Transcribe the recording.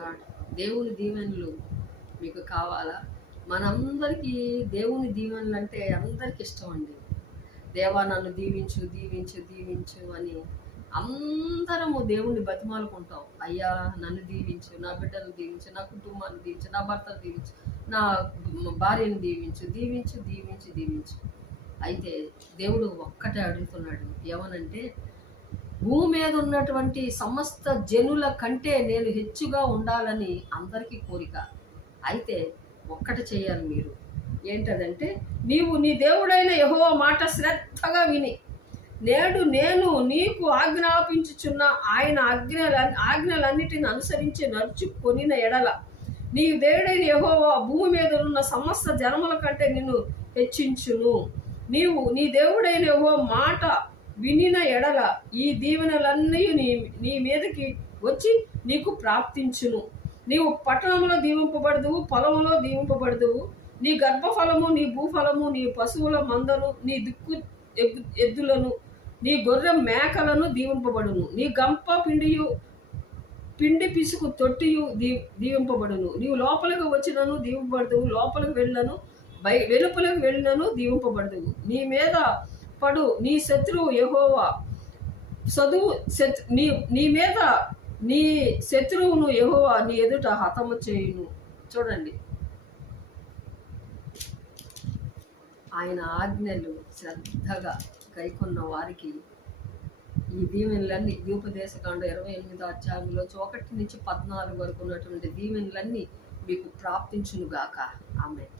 నా దేవుని దీవెనలు మీకు కావాలా? మనందరికీ దేవుని దీవెనలు అంటే అందరికి ఇష్టం అండి. దేవా నన్ను దీవించు దీవించు దీవించు అని అందరము దేవుణ్ణి బతిమాలుకుంటాం. అయ్యా నన్ను దీవించు, నా బిడ్డను దీవించు, నా కుటుంబాన్ని దీవించు, నా భర్తను దీవించు, నా భార్యను దీవించు, దీవించు దీవించు దీవించు. అయితే దేవుడు ఒక్కటే అడుగుతున్నాడు, ఏమనంటే భూమి మీద ఉన్నటువంటి సమస్త జనుల కంటే నేను హెచ్చుగా ఉండాలని అందరికీ కోరిక. అయితే ఒక్కటి చేయాలి మీరు, ఏంటదంటే నీవు నీ దేవుడైన యెహోవా మాట శ్రద్ధగా విని నేడు నేను నీకు ఆజ్ఞాపించుచున్న ఆయన ఆజ్ఞలన్నిటిని అనుసరించి నడుచుకొనిన ఎడల నీ దేవుడైన యెహోవా భూమి మీద ఉన్న సమస్త జనముల కంటే నిన్ను హెచ్చించును. నీవు నీ దేవుడైన యెహోవా మాట వినిన ఎడల ఈ దీవెనలన్నీ నీ మీదకి వచ్చి నీకు ప్రాప్తించును. నీవు పట్టణంలో దీవింపబడదువు, పొలంలో దీవింపబడదువు. నీ గర్భఫలము, నీ భూఫలము, నీ పశువుల మందను, నీ దిక్కు ఎద్దులను, నీ గొర్రె మేకలను దీవింపబడును. నీ గంప పిండి పిసుకు తొట్టియు దీవింపబడును. నీవు లోపలికి వచ్చినను దీవింపబడదువు, లోపలికి వెళ్ళను వెలుపలికి వెళ్ళినను దీవింపబడదువు. నీ మీద పడు నీ శత్రువు యెహోవా నీ మీద నీ శత్రువును యెహోవా నీ ఎదుట హతము చేయును. చూడండి, ఆయన ఆజ్ఞలు శ్రద్ధగా గైకొన్న వారికి ఈ దీవెనలన్నీ ద్విపదేశకాండ 28వ అధ్యాయంలో 1 నుంచి 14 వరకు ఉన్నటువంటి దీవెనలన్నీ మీకు ప్రాప్తించునుగాక. ఆమేన్.